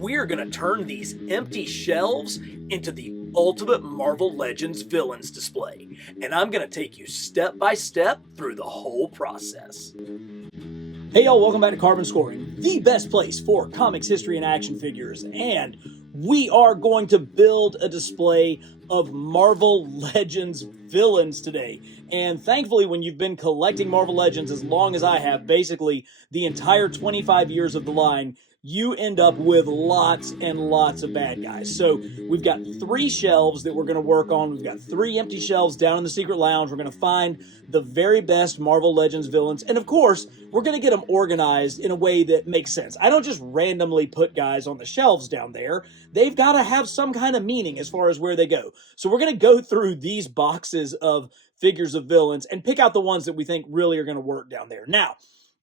we're going to turn these empty shelves into the ultimate Marvel Legends villains display. And I'm going to take you step by step through the whole process. Hey y'all, welcome back to Carbon Scoring, the best place for comics, history, and action figures. And we are going to build a display of Marvel Legends villains today. And thankfully, when you've been collecting Marvel Legends as long as I have, basically the entire 25 years of the line, you end up with lots and lots of bad guys. So we've got 3 shelves that we're going to work on. We've got 3 empty shelves down in the secret lounge. We're going to find the very best Marvel Legends villains. And of course, we're going to get them organized in a way that makes sense. I don't just randomly put guys on the shelves down there. They've got to have some kind of meaning as far as where they go. So we're going to go through these boxes of figures of villains and pick out the ones that we think really are going to work down there. Now,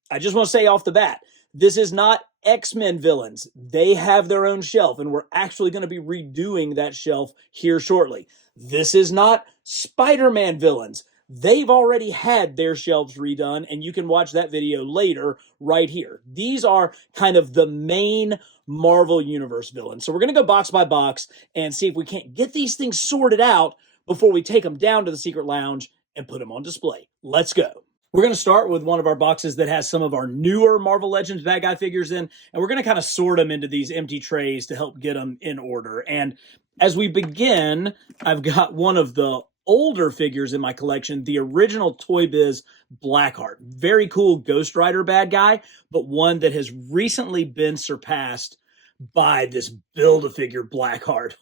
I just want to say off the bat, this is not X-Men villains. They have their own shelf, and we're actually going to be redoing that shelf here shortly. This is not Spider-Man villains. They've already had their shelves redone, and you can watch that video later right here. These are kind of the main Marvel Universe villains. So we're going to go box by box and see if we can't get these things sorted out before we take them down to the secret lounge and put them on display. Let's go. We're going to start with one of our boxes that has some of our newer Marvel Legends bad guy figures in, and we're going to kind of sort them into these empty trays to help get them in order. And as we begin, I've got one of the older figures in my collection, the original Toy Biz Blackheart. Very cool Ghost Rider bad guy, but one that has recently been surpassed by this Build-A-Figure Blackheart.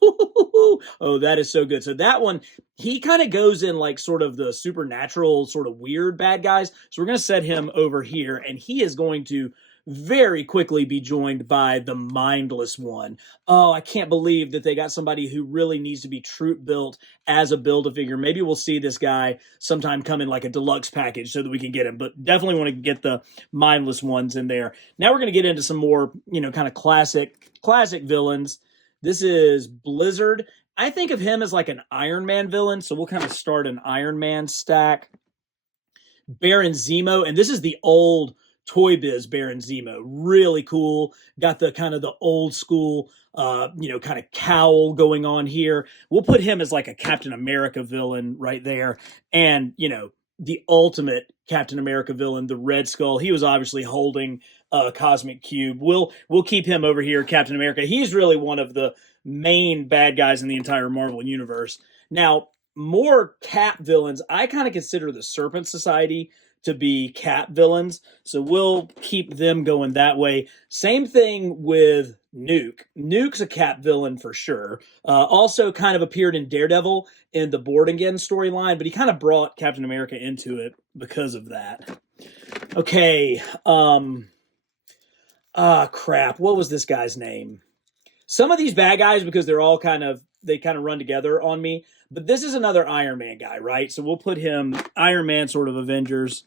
Oh, that is so good. So that one, he kind of goes in like sort of the supernatural, sort of weird bad guys. So we're going to set him over here, and he is going to very quickly be joined by the mindless one. Oh, I can't believe that they got somebody who really needs to be troop built as a Build-A-Figure. Maybe we'll see this guy sometime come in like a deluxe package so that we can get him, but definitely want to get the mindless ones in there. Now we're going to get into some more, kind of classic villains. This is Blizzard. I think of him as like an Iron Man villain, so we'll kind of start an Iron Man stack. Baron Zemo, and this is the old Toy Biz Baron Zemo. Really cool. Got the kind of the old school, kind of cowl going on here. We'll put him as like a Captain America villain right there. And, the ultimate Captain America villain, the Red Skull. He was obviously holding a cosmic cube. We'll keep him over here, Captain America. He's really one of the main bad guys in the entire Marvel Universe. Now, more Cap villains, I kind of consider the Serpent Society to be Cap villains, so we'll keep them going that way. Same thing with Nuke. Nuke's a Cap villain for sure. Also kind of appeared in Daredevil in the Board Again storyline, but he kind of brought Captain America into it because of that. Okay, crap, what was this guy's name? Some of these bad guys, because they're all they kind of run together on me. But this is another Iron Man guy, right? So we'll put him, Iron Man sort of Avengers.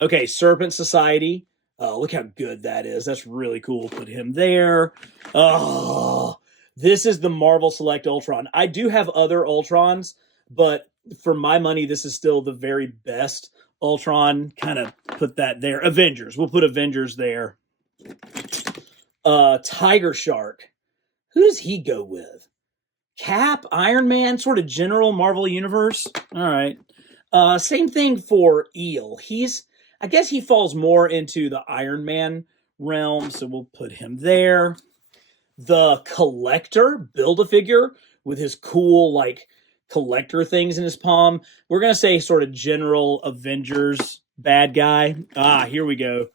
Okay, Serpent Society. Oh, look how good that is. That's really cool. Put him there. Oh, this is the Marvel Select Ultron. I do have other Ultrons, but for my money, this is still the very best Ultron. Kind of put that there. Avengers. We'll put Avengers there. Tiger Shark. Who does he go with? Cap, Iron Man, sort of general Marvel Universe. All right. Same thing for Eel. I guess he falls more into the Iron Man realm, so we'll put him there. The Collector, Build-A-Figure with his cool, like, collector things in his palm. We're going to say sort of general Avengers bad guy. Here we go.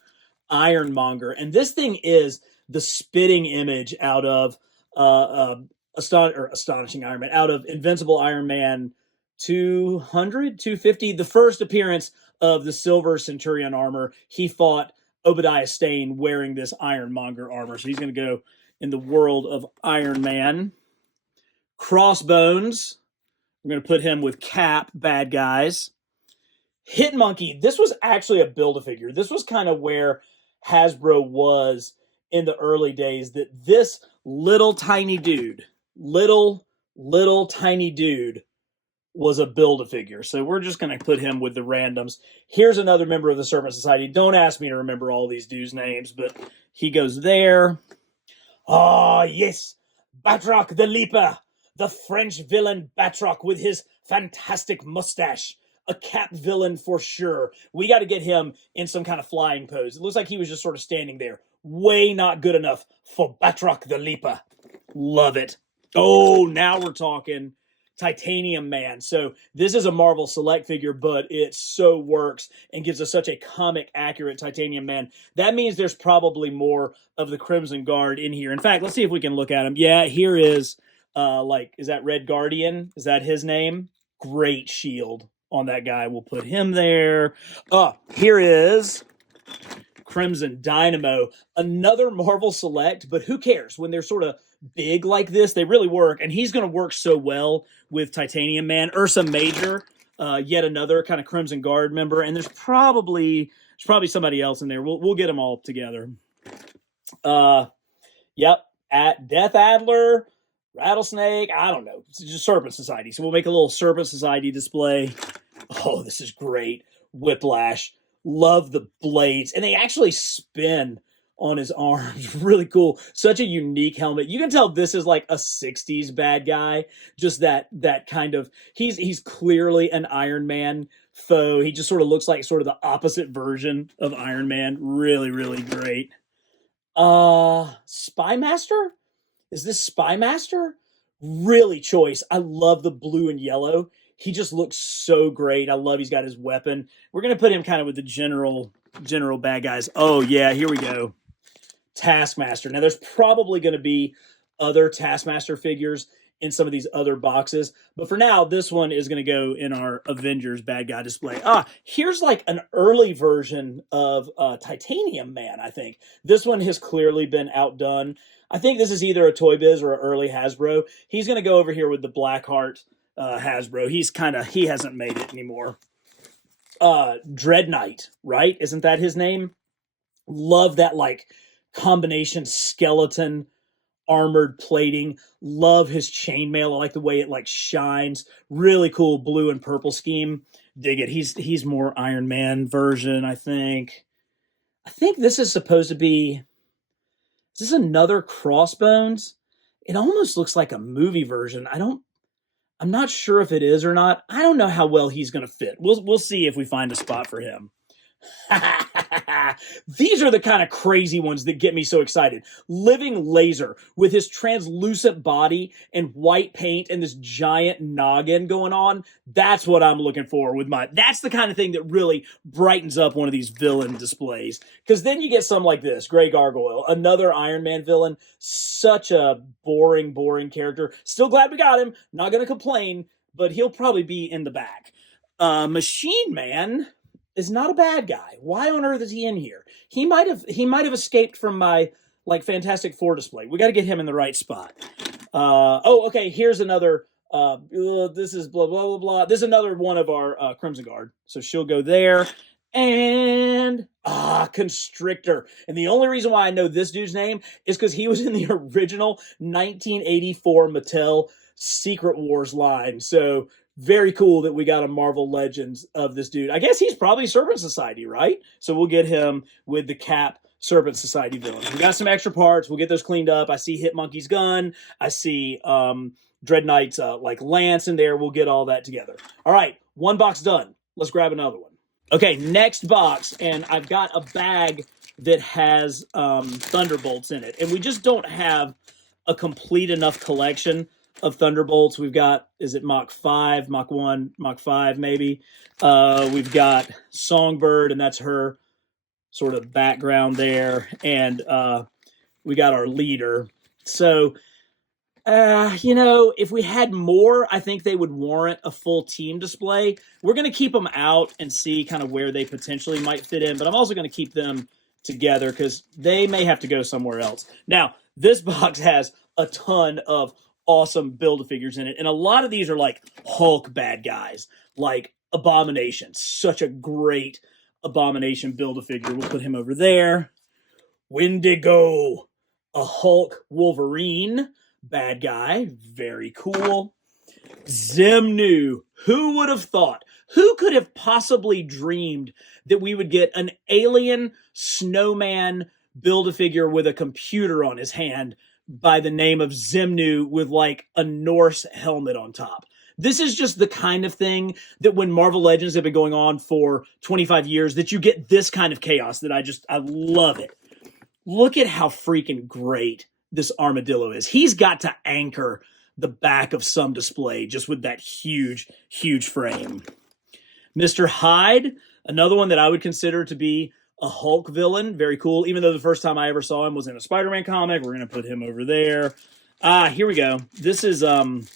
Ironmonger. And this thing is the spitting image out of Astonishing Iron Man, out of Invincible Iron Man 200, 250, the first appearance of the Silver Centurion armor. He fought Obadiah Stane wearing this Ironmonger armor. So he's going to go in the world of Iron Man. Crossbones. We're going to put him with Cap, bad guys. Hit Monkey. This was actually a Build-A-Figure. This was kind of where Hasbro was in the early days, that this little tiny dude was a Build-A-Figure. So we're just going to put him with the randoms. Here's another member of the Serpent Society. Don't ask me to remember all these dudes' names, but he goes there. Ah, yes, Batroc the Leaper, the French villain Batroc with his fantastic mustache. A cap villain for sure. We got to get him in some kind of flying pose. It looks like he was just sort of standing there. Way not good enough for Batroc the Leaper. Love it. Oh, now we're talking Titanium Man. So this is a Marvel Select figure, but it so works and gives us such a comic accurate Titanium Man. That means there's probably more of the Crimson Guard in here. In fact, let's see if we can look at him. Yeah, here is is that Red Guardian? Is that his name? Great shield on that guy. We'll put him there. Here is Crimson Dynamo, another Marvel Select, but who cares? When they're sort of big like this, they really work, and he's going to work so well with Titanium Man. Ursa Major, yet another kind of Crimson Guard member, and there's probably somebody else in there. We'll get them all together. Yep, at Death Adler, Rattlesnake, I don't know. It's just Serpent Society. So we'll make a little Serpent Society display. Oh, this is great. Whiplash. Love the blades. And they actually spin on his arms. Really cool. Such a unique helmet. You can tell this is like a 60s bad guy. Just that kind of, he's clearly an Iron Man foe. He just sort of looks like sort of the opposite version of Iron Man. Really, really great. Spy Master? Is this Spy Master? Really choice. I love the blue and yellow. He just looks so great. I love he's got his weapon. We're going to put him kind of with the general bad guys. Oh, yeah, here we go. Taskmaster. Now, there's probably going to be other Taskmaster figures in some of these other boxes. But for now, this one is going to go in our Avengers bad guy display. Here's like an early version of Titanium Man, I think. This one has clearly been outdone. I think this is either a Toy Biz or an early Hasbro. He's going to go over here with the Blackheart Hasbro. He hasn't made it anymore. Dread Knight, right? Isn't that his name? Love that like combination skeleton armored plating. Love his chainmail. I like the way it like shines. Really cool blue and purple scheme. Dig it. He's more Iron Man version, I think. I think this is supposed to be. Is this another Crossbones? It almost looks like a movie version. I'm not sure if it is or not. I don't know how well he's going to fit. We'll see if we find a spot for him. These are the kind of crazy ones that get me so excited. Living Laser with his translucent body and white paint and this giant noggin going on. That's what I'm looking for with that's the kind of thing that really brightens up one of these villain displays. Because then you get some like this, Grey Gargoyle, another Iron Man villain. Such a boring character. Still glad we got him. Not going to complain, but he'll probably be in the back. Machine Man is not a bad guy. Why on earth is he in here? He might have escaped from my like Fantastic Four display. We got to get him in the right spot. Okay. Here's another. This is blah blah blah blah. This is another one of our Crimson Guard. So she'll go there. And Constrictor. And the only reason why I know this dude's name is because he was in the original 1984 Mattel Secret Wars line. So very cool that we got a Marvel Legends of this dude. I guess he's probably Serpent Society, right? So we'll get him with the Cap Serpent Society villain. We got some extra parts. We'll get those cleaned up. I see Hitmonkey's gun. I see Dread Knight's like lance in there. We'll get all that together. All right, one box done. Let's grab another one. Okay, next box, and I've got a bag that has Thunderbolts in it. And we just don't have a complete enough collection of Thunderbolts. We've got, is it Mach 5, Mach 1, Mach 5 maybe? We've got Songbird, and that's her sort of background there. And we got our leader. So, if we had more, I think they would warrant a full team display. We're going to keep them out and see kind of where they potentially might fit in, but I'm also going to keep them together because they may have to go somewhere else. Now, this box has a ton of awesome Build-A-Figures in it, and a lot of these are like Hulk bad guys, like Abomination. Such a great Abomination Build-A-Figure. We'll put him over there. Wendigo, a Hulk Wolverine bad guy. Very cool. Zemnu. Who would have thought? Who could have possibly dreamed that we would get an alien snowman Build-A-Figure with a computer on his hand by the name of Zimnu with like a Norse helmet on top. This is just the kind of thing that when Marvel Legends have been going on for 25 years, that you get this kind of chaos that I love it. Look at how freaking great this armadillo is. He's got to anchor the back of some display just with that huge, huge frame. Mr. Hyde, another one that I would consider to be a Hulk villain. Very cool. Even though the first time I ever saw him was in a Spider-Man comic. We're going to put him over there. Here we go. This is it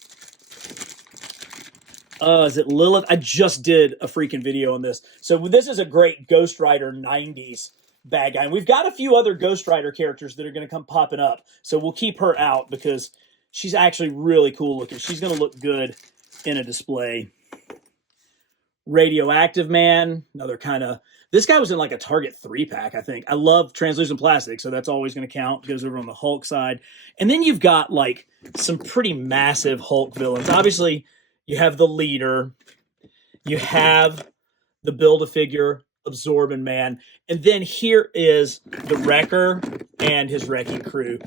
Lilith? I just did a freaking video on this. So this is a great Ghost Rider 90s bad guy. And we've got a few other Ghost Rider characters that are going to come popping up. So we'll keep her out because she's actually really cool looking. She's going to look good in a display. Radioactive Man, another kind of... This guy was in like a Target 3-pack, I think. I love translucent plastic, so that's always going to count. It goes over on the Hulk side. And then you've got like some pretty massive Hulk villains. Obviously, you have the leader. You have the Build-A-Figure Absorbing Man. And then here is the Wrecker and his wrecking crew.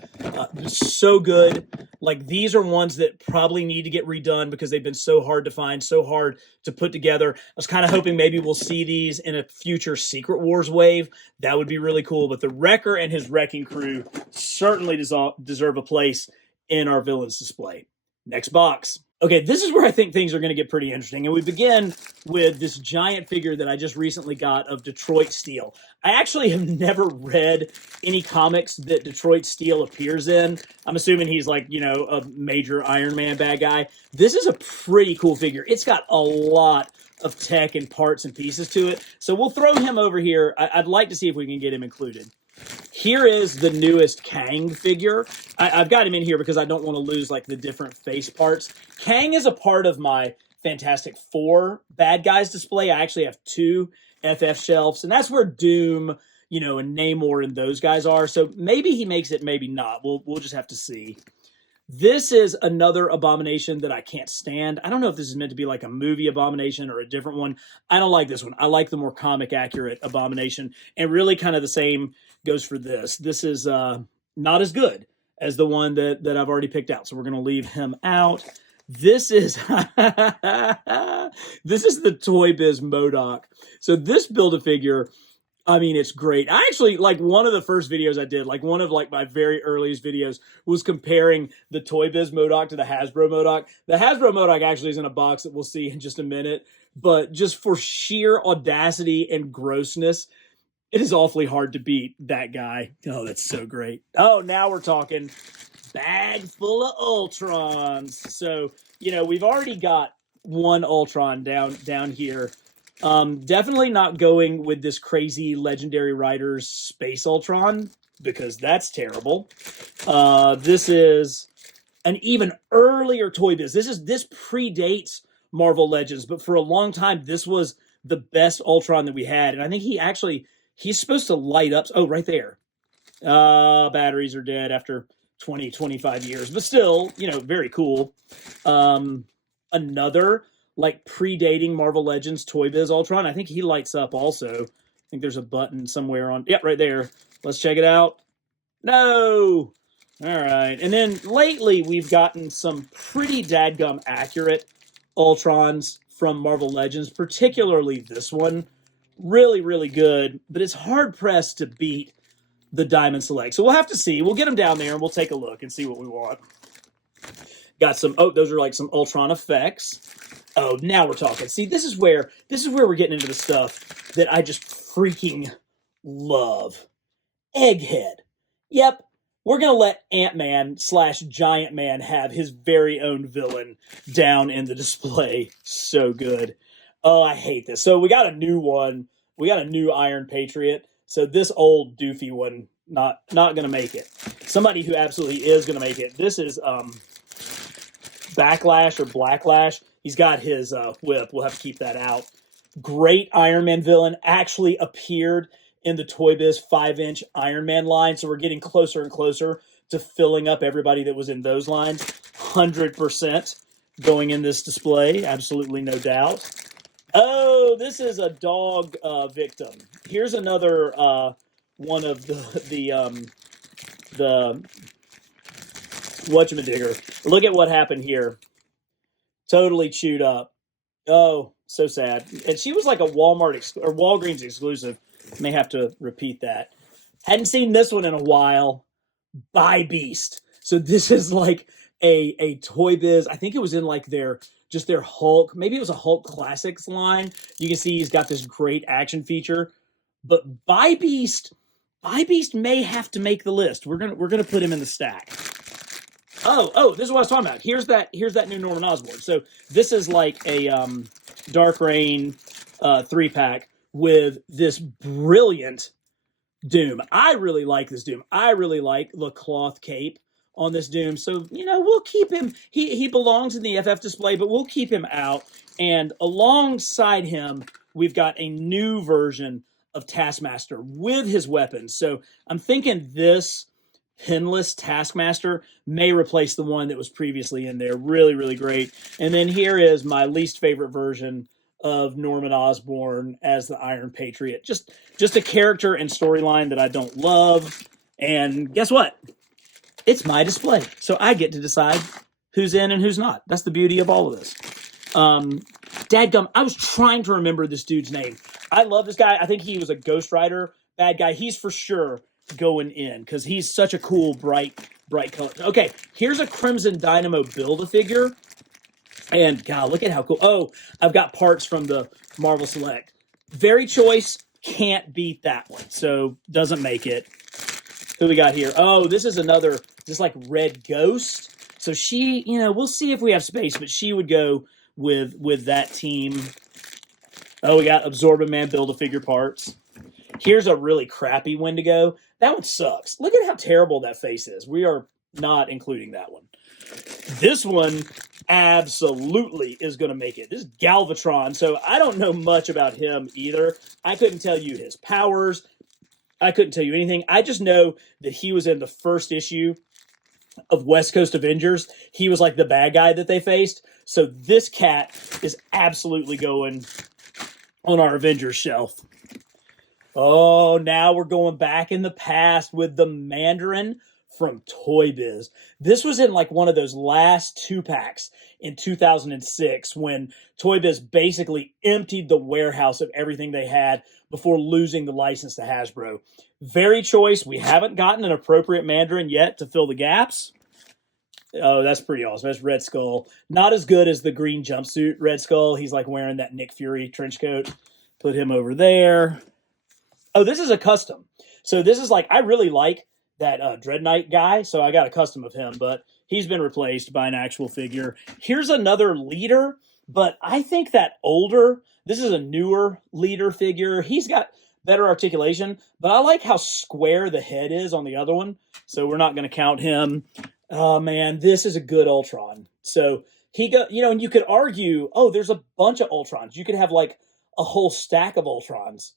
So good. Like, these are ones that probably need to get redone because they've been so hard to find, so hard to put together. I was kind of hoping maybe we'll see these in a future Secret Wars wave. That would be really cool. But the Wrecker and his wrecking crew certainly deserve a place in our villains display. Next box. Okay, this is where I think things are going to get pretty interesting. And we begin with this giant figure that I just recently got of Detroit Steel. I actually have never read any comics that Detroit Steel appears in. I'm assuming he's like, you know, a major Iron Man bad guy. This is a pretty cool figure. It's got a lot of tech and parts and pieces to it. So we'll throw him over here. I'd like to see if we can get him included. Here is the newest Kang figure. I've got him in here because I don't want to lose like the different face parts. Kang is a part of my Fantastic Four bad guys display. I actually have 2 FF shelves, and that's where Doom, you know, and Namor and those guys are. So maybe he makes it, maybe not. We'll just have to see. This is another Abomination that I can't stand. I don't know if this is meant to be like a movie Abomination or a different one. I don't like this one. I like the more comic accurate Abomination, and really kind of the same goes for this. This is not as good as the one that I've already picked out, so we're going to leave him out. This is this is the Toy Biz MODOK. So this Build-A-Figure, I mean, it's great. I actually, like, one of the first videos I did, like one of like my very earliest videos, was comparing the Toy Biz MODOK to the Hasbro MODOK. The Hasbro MODOK actually is in a box that we'll see in just a minute, but just for sheer audacity and grossness, it is awfully hard to beat that guy. Oh, that's so great. Oh, now we're talking bag full of Ultrons. So, you know, we've already got one Ultron down here. Definitely not going with this crazy Legendary Riders Space Ultron, because that's terrible. This is an even earlier Toy Biz. This predates Marvel Legends, but for a long time, this was the best Ultron that we had. And I think he's supposed to light up. Oh, right there. Batteries are dead after 20, 25 years, but still, you know, very cool. Another like predating Marvel Legends Toy Biz Ultron. I think he lights up also. I think there's a button somewhere on, yeah, right there. Let's check it out. No. All right. And then lately we've gotten some pretty dadgum accurate Ultrons from Marvel Legends, particularly this one. Really, really good, but it's hard pressed to beat the Diamond Select. So we'll have to see. We'll get them down there and we'll take a look and see what we want. Got some, oh, those are like some Ultron effects. Oh, now we're talking. See, this is where we're getting into the stuff that I just freaking love. Egghead. Yep, we're going to let Ant-Man / Giant Man have his very own villain down in the display. So good. Oh, I hate this. So we got a new one. We got a new Iron Patriot. So this old doofy one, not going to make it. Somebody who absolutely is going to make it. This is Backlash or Blacklash. He's got his whip. We'll have to keep that out. Great Iron Man villain. Actually appeared in the Toy Biz 5-inch Iron Man line. So we're getting closer and closer to filling up everybody that was in those lines. 100% going in this display. Absolutely no doubt. Oh, this is a dog victim. Here's another one of the whatchamajigger. Look at what happened here. Totally chewed up. Oh, so sad. And she was like a or Walgreens exclusive. May have to repeat that. Hadn't seen this one in a while. By Beast. So this is like a Toy Biz. I think it was in like their Hulk. Maybe it was a Hulk Classics line. You can see he's got this great action feature. But By Beast may have to make the list. We're gonna put him in the stack. Oh, this is what I was talking about. Here's that new Norman Osborn. So this is like a Dark Reign 3-pack with this brilliant Doom. I really like this Doom. I really like the cloth cape on this Doom. So, we'll keep him. He belongs in the FF display, but we'll keep him out. And alongside him, we've got a new version of Taskmaster with his weapons. So I'm thinking this pinless Taskmaster may replace the one that was previously in there. Really, really great. And then here is my least favorite version of Norman Osborn as the Iron Patriot. Just a character and storyline that I don't love. And guess what? It's my display. So I get to decide who's in and who's not. That's the beauty of all of this. Dadgum, I was trying to remember this dude's name. I love this guy. I think he was a Ghost Rider bad guy. He's for sure going in because he's such a cool, bright color. Okay, here's a Crimson Dynamo Build-A-Figure. And God, look at how cool. Oh, I've got parts from the Marvel Select. Very choice. Can't beat that one. So doesn't make it. Who we got here? Oh, this is another just like Red Ghost. So she, we'll see if we have space, but she would go with that team. Oh, we got Absorbent Man Build-A-Figure parts. Here's a really crappy Wendigo. That one sucks. Look at how terrible that face is. We are not including that one. This one absolutely is going to make it. This is Galvatron. So I don't know much about him either. I couldn't tell you his powers. I couldn't tell you anything. I just know that he was in the first issue of West Coast Avengers. He was like the bad guy that they faced. So this cat is absolutely going on our Avengers shelf. Oh, now we're going back in the past with the Mandarin from Toy Biz. This was in like one of those last 2-packs in 2006 when Toy Biz basically emptied the warehouse of everything they had before losing the license to Hasbro. Very choice. We haven't gotten an appropriate Mandarin yet to fill the gaps. Oh, that's pretty awesome. That's Red Skull. Not as good as the green jumpsuit Red Skull. He's like wearing that Nick Fury trench coat. Put him over there. Oh, this is a custom. So this is like, I really like that Dread Knight guy, so I got a custom of him, but he's been replaced by an actual figure. Here's another leader, but I think that this is a newer leader figure. He's got better articulation, but I like how square the head is on the other one, so we're not going to count him. Oh man, this is a good Ultron. So and you could argue, oh, there's a bunch of Ultrons. You could have like a whole stack of Ultrons.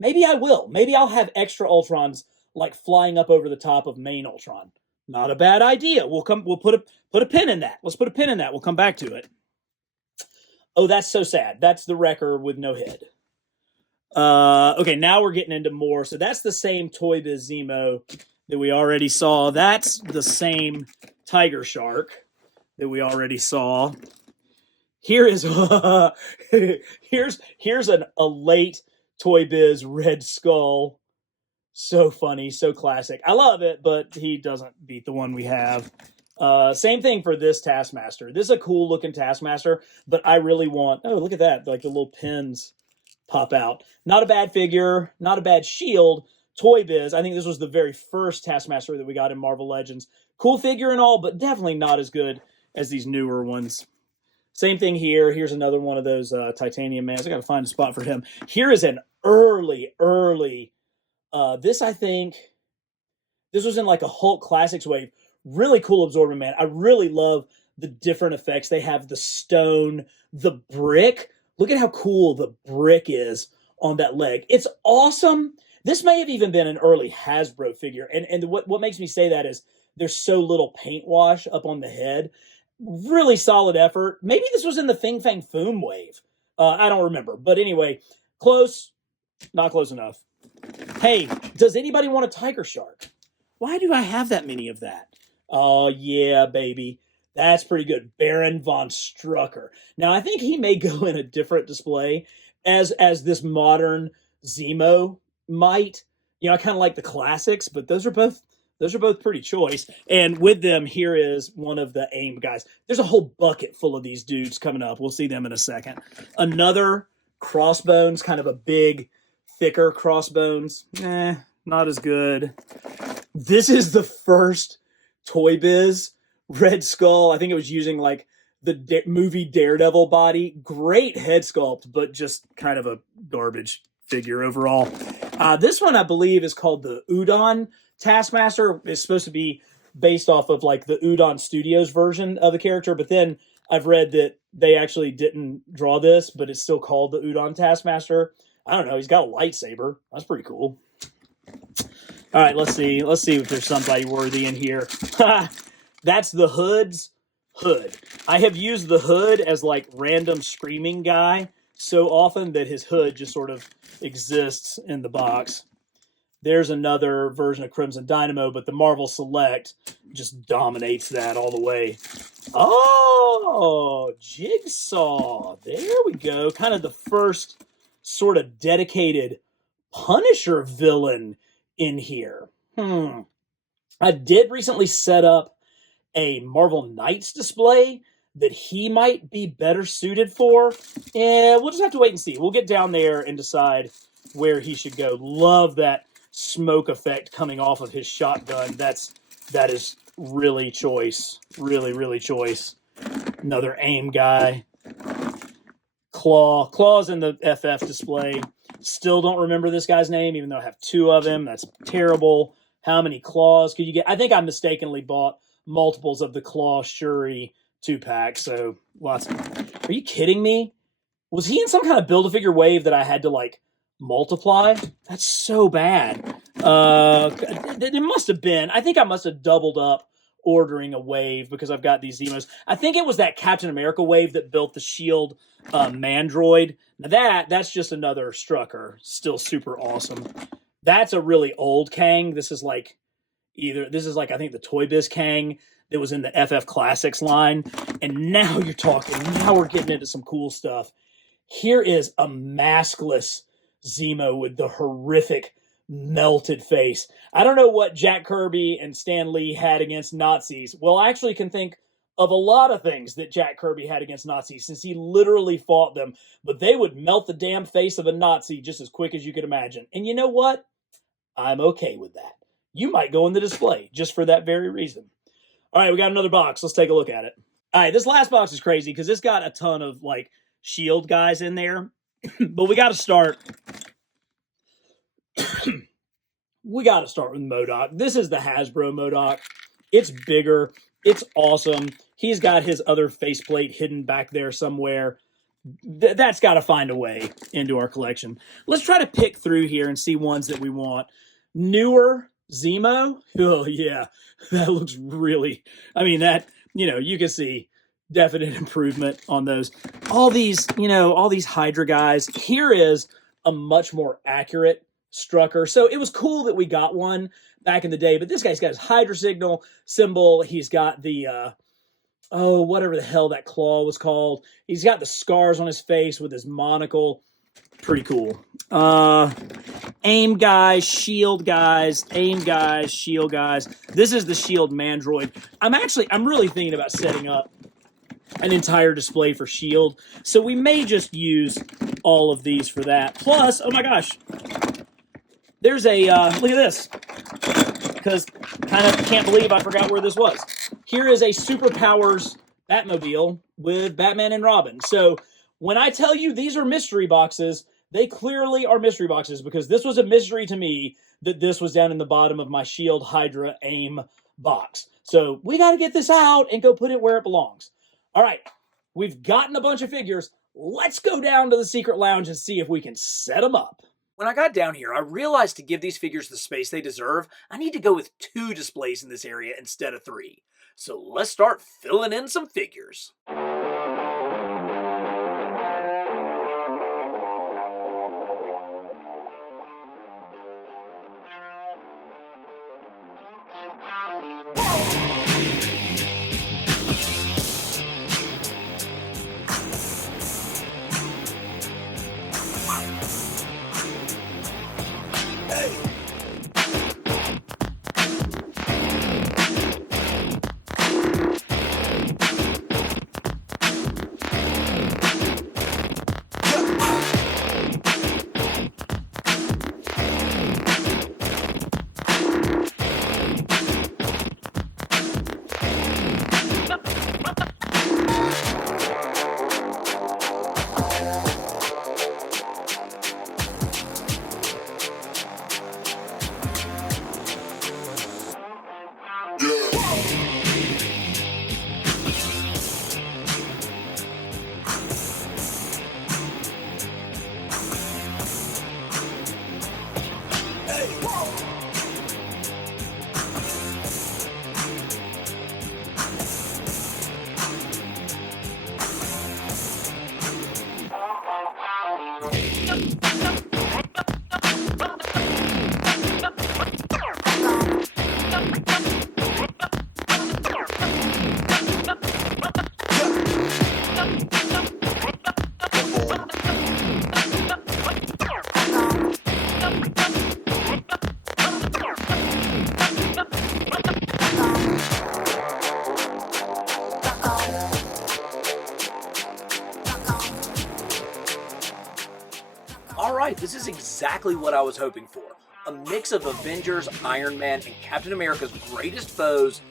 Maybe I will. Maybe I'll have extra Ultrons like flying up over the top of main Ultron. Not a bad idea. We'll put a pin in that. Let's put a pin in that. We'll come back to it. Oh, that's so sad. That's the Wrecker with no head. Okay, now we're getting into more. So that's the same Toy Biz Zemo that we already saw. That's the same Tiger Shark that we already saw. Here is here's a late Toy Biz Red Skull. So funny, so classic. I love it, but he doesn't beat the one we have. Same thing for this Taskmaster. This is a cool looking Taskmaster, but I really want, oh, look at that. Like the little pins pop out. Not a bad figure, not a bad shield. Toy Biz, I think this was the very first Taskmaster that we got in Marvel Legends. Cool figure and all, but definitely not as good as these newer ones. Same thing here. Here's another one of those titanium mans. I got to find a spot for him. Here is an early, this was in like a Hulk Classics wave. Really cool Absorbent Man. I really love the different effects. They have the stone, the brick. Look at how cool the brick is on that leg. It's awesome. This may have even been an early Hasbro figure. And what makes me say that is there's so little paint wash up on the head. Really solid effort. Maybe this was in the Fing Fang Foom wave. I don't remember. But anyway, close. Not close enough. Hey, does anybody want a Tiger Shark? Why do I have that many of that? Oh yeah, baby. That's pretty good. Baron von Strucker. Now I think he may go in a different display as this modern Zemo might. You know, I kind of like the classics, but those are both pretty choice. And with them, here is one of the AIM guys. There's a whole bucket full of these dudes coming up. We'll see them in a second. Another Crossbones, kind of a big, thicker Crossbones. Not as good. This is the first Toy Biz Red Skull. I think it was using like the movie Daredevil body. Great head sculpt, but just kind of a garbage figure overall. This one, I believe, is called the Udon Taskmaster. It's supposed to be based off of like the Udon Studios version of the character, but then I've read that they actually didn't draw this, but it's still called the Udon Taskmaster. I don't know. He's got a lightsaber. That's pretty cool. All right, let's see. Let's see if there's somebody worthy in here. That's the Hood's Hood. I have used the Hood as like random screaming guy so often that his hood just sort of exists in the box. There's another version of Crimson Dynamo, but the Marvel Select just dominates that all the way. Oh, Jigsaw. There we go. Kind of the first sort of dedicated Punisher villain in here. I did recently set up a Marvel Knights display that he might be better suited for. And we'll just have to wait and see. We'll get down there and decide where he should go. Love that smoke effect coming off of his shotgun. That is really choice. Really, really choice. Another AIM guy. Claw's in the FF display. Still don't remember this guy's name, even though I have two of him. That's terrible. How many claws could you get? I think I mistakenly bought multiples of the Claw Shuri 2-pack, so lots. Are you kidding me? Was he in some kind of Build-A-Figure wave that I had to, like, multiply? That's so bad. It must have been. I think I must have doubled up ordering a wave because I've got these Zemos. I think it was that Captain America wave that built the Shield Mandroid. Now that's just another Strucker. Still super awesome. That's a really old Kang. This is like I think the Toy Biz Kang that was in the FF Classics line. And now you're talking. Now we're getting into some cool stuff. Here is a maskless Zemo with the horrific melted face. I don't know what Jack Kirby and Stan Lee had against Nazis. Well, I actually can think of a lot of things that Jack Kirby had against Nazis since he literally fought them, but they would melt the damn face of a Nazi just as quick as you could imagine. And you know what? I'm okay with that. You might go in the display just for that very reason. All right, we got another box. Let's take a look at it. All right, this last box is crazy because it's got a ton of like Shield guys in there, but we got to start. We got to start with MODOK. This is the Hasbro MODOK. It's bigger. It's awesome. He's got his other faceplate hidden back there somewhere. That's got to find a way into our collection. Let's try to pick through here and see ones that we want. Newer Zemo. Oh, yeah. That looks really... I mean, that, you can see definite improvement on those. All these Hydra guys. Here is a much more accurate Strucker. So it was cool that we got one back in the day, but this guy's got his Hydra signal symbol. He's got the, whatever the hell that claw was called. He's got the scars on his face with his monocle. Pretty cool. AIM guys, Shield guys, AIM guys, Shield guys. This is the Shield Mandroid. I'm really thinking about setting up an entire display for Shield. So we may just use all of these for that. Plus, oh my gosh, there's a, look at this. Because kind of can't believe I forgot where this was. Here is a Superpowers Batmobile with Batman and Robin. So when I tell you these are mystery boxes, they clearly are mystery boxes because this was a mystery to me that this was down in the bottom of my Shield Hydra AIM box. So we got to get this out and go put it where it belongs. All right, we've gotten a bunch of figures. Let's go down to the secret lounge and see if we can set them up. When I got down here, I realized to give these figures the space they deserve, I need to go with 2 displays in this area instead of 3. So let's start filling in some figures. right, this is exactly what I was hoping for. A mix of Avengers, Iron Man, and Captain America's greatest foes,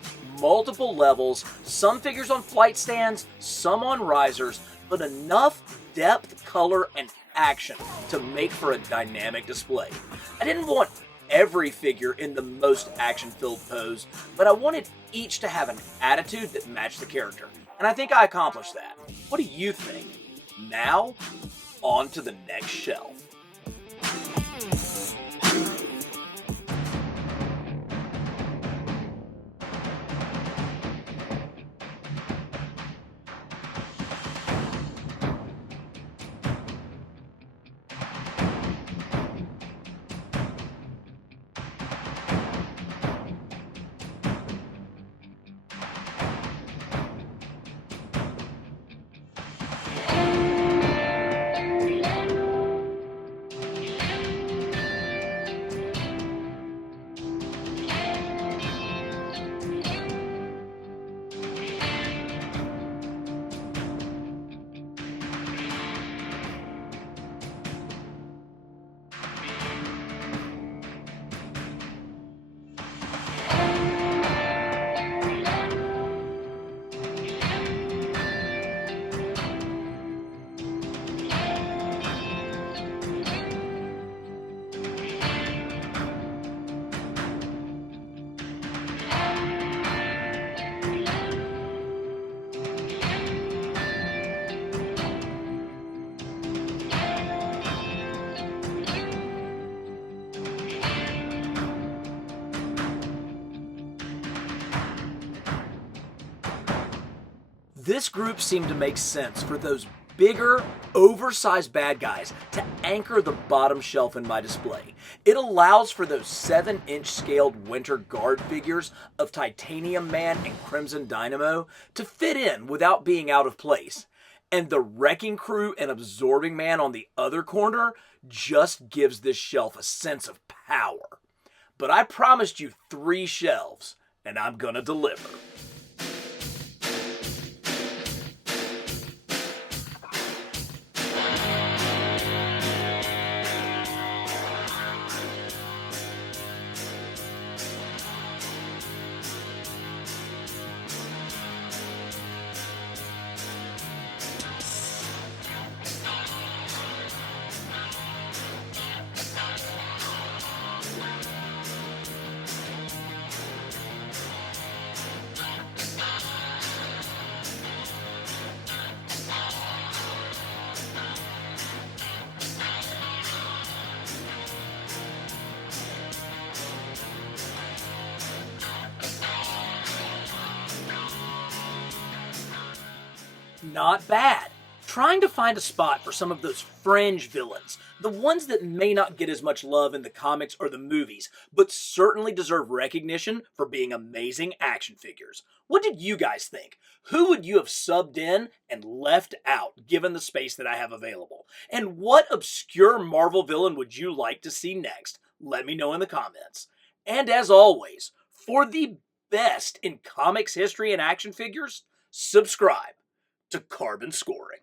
multiple levels, some figures on flight stands, some on risers, but enough depth, color, and action to make for a dynamic display. I didn't want every figure in the most action-filled pose, but I wanted each to have an attitude that matched the character, and I think I accomplished that. What do you think? Now, on to the next shelf. This group seemed to make sense for those bigger, oversized bad guys to anchor the bottom shelf in my display. It allows for those 7-inch scaled Winter Guard figures of Titanium Man and Crimson Dynamo to fit in without being out of place. And the Wrecking Crew and Absorbing Man on the other corner just gives this shelf a sense of power. But I promised you 3 shelves, and I'm gonna deliver. Not bad. Trying to find a spot for some of those fringe villains, the ones that may not get as much love in the comics or the movies, but certainly deserve recognition for being amazing action figures. What did you guys think? Who would you have subbed in and left out, given the space that I have available? And what obscure Marvel villain would you like to see next? Let me know in the comments. And as always, for the best in comics history and action figures, subscribe to Carbon Scoring.